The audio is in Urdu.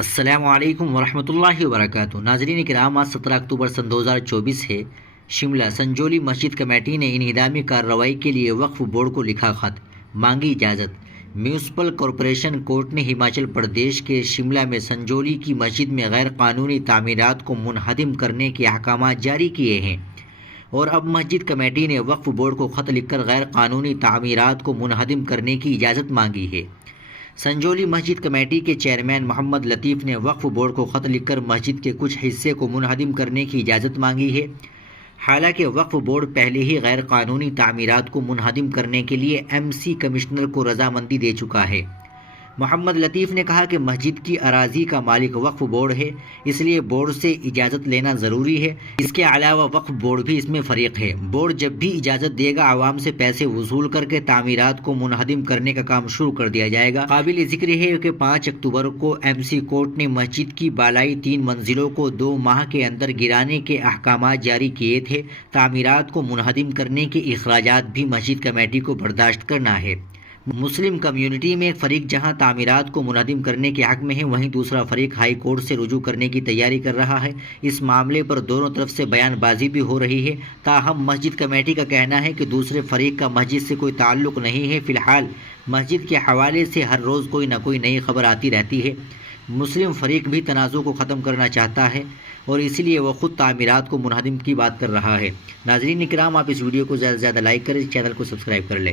السلام علیکم ورحمۃ اللہ وبرکاتہ۔ ناظرین کرام، آج 17 اکتوبر سن 2024 ہے۔ شملہ سنجولی مسجد کمیٹی نے انہدامی کارروائی کے لیے وقف بورڈ کو لکھا خط، مانگی اجازت۔ میونسپل کارپوریشن کورٹ نے ہماچل پردیش کے شملہ میں سنجولی کی مسجد میں غیر قانونی تعمیرات کو منہدم کرنے کے احکامات جاری کیے ہیں، اور اب مسجد کمیٹی نے وقف بورڈ کو خط لکھ کر غیر قانونی تعمیرات کو منہدم کرنے کی اجازت مانگی ہے۔ سنجولی مسجد کمیٹی کے چیئرمین محمد لطیف نے وقف بورڈ کو خط لکھ کر مسجد کے کچھ حصے کو منہدم کرنے کی اجازت مانگی ہے۔ حالانکہ وقف بورڈ پہلے ہی غیر قانونی تعمیرات کو منہدم کرنے کے لیے MC کمشنر کو رضامندی دے چکا ہے۔ محمد لطیف نے کہا کہ مسجد کی اراضی کا مالک وقف بورڈ ہے، اس لیے بورڈ سے اجازت لینا ضروری ہے۔ اس کے علاوہ وقف بورڈ بھی اس میں فریق ہے۔ بورڈ جب بھی اجازت دے گا، عوام سے پیسے وصول کر کے تعمیرات کو منہدم کرنے کا کام شروع کر دیا جائے گا۔ قابل ذکر ہے کہ 5 اکتوبر کو MC کورٹ نے مسجد کی بالائی 3 منزلوں کو 2 ماہ کے اندر گرانے کے احکامات جاری کیے تھے۔ تعمیرات کو منہدم کرنے کے اخراجات بھی مسجد کمیٹی کو برداشت کرنا ہے۔ مسلم کمیونٹی میں ایک فریق جہاں تعمیرات کو منہدم کرنے کے حق میں ہے، وہیں دوسرا فریق ہائی کورٹ سے رجوع کرنے کی تیاری کر رہا ہے۔ اس معاملے پر دونوں طرف سے بیان بازی بھی ہو رہی ہے۔ تاہم مسجد کمیٹی کا کہنا ہے کہ دوسرے فریق کا مسجد سے کوئی تعلق نہیں ہے۔ فی الحال مسجد کے حوالے سے ہر روز کوئی نہ کوئی نئی خبر آتی رہتی ہے۔ مسلم فریق بھی تنازع کو ختم کرنا چاہتا ہے، اور اسی لیے وہ خود تعمیرات کو منہدم کی بات کر رہا ہے۔ ناظرین کرام، آپ اس ویڈیو کو زیادہ سے زیادہ لائک کریں، اس چینل کو سبسکرائب کر لیں۔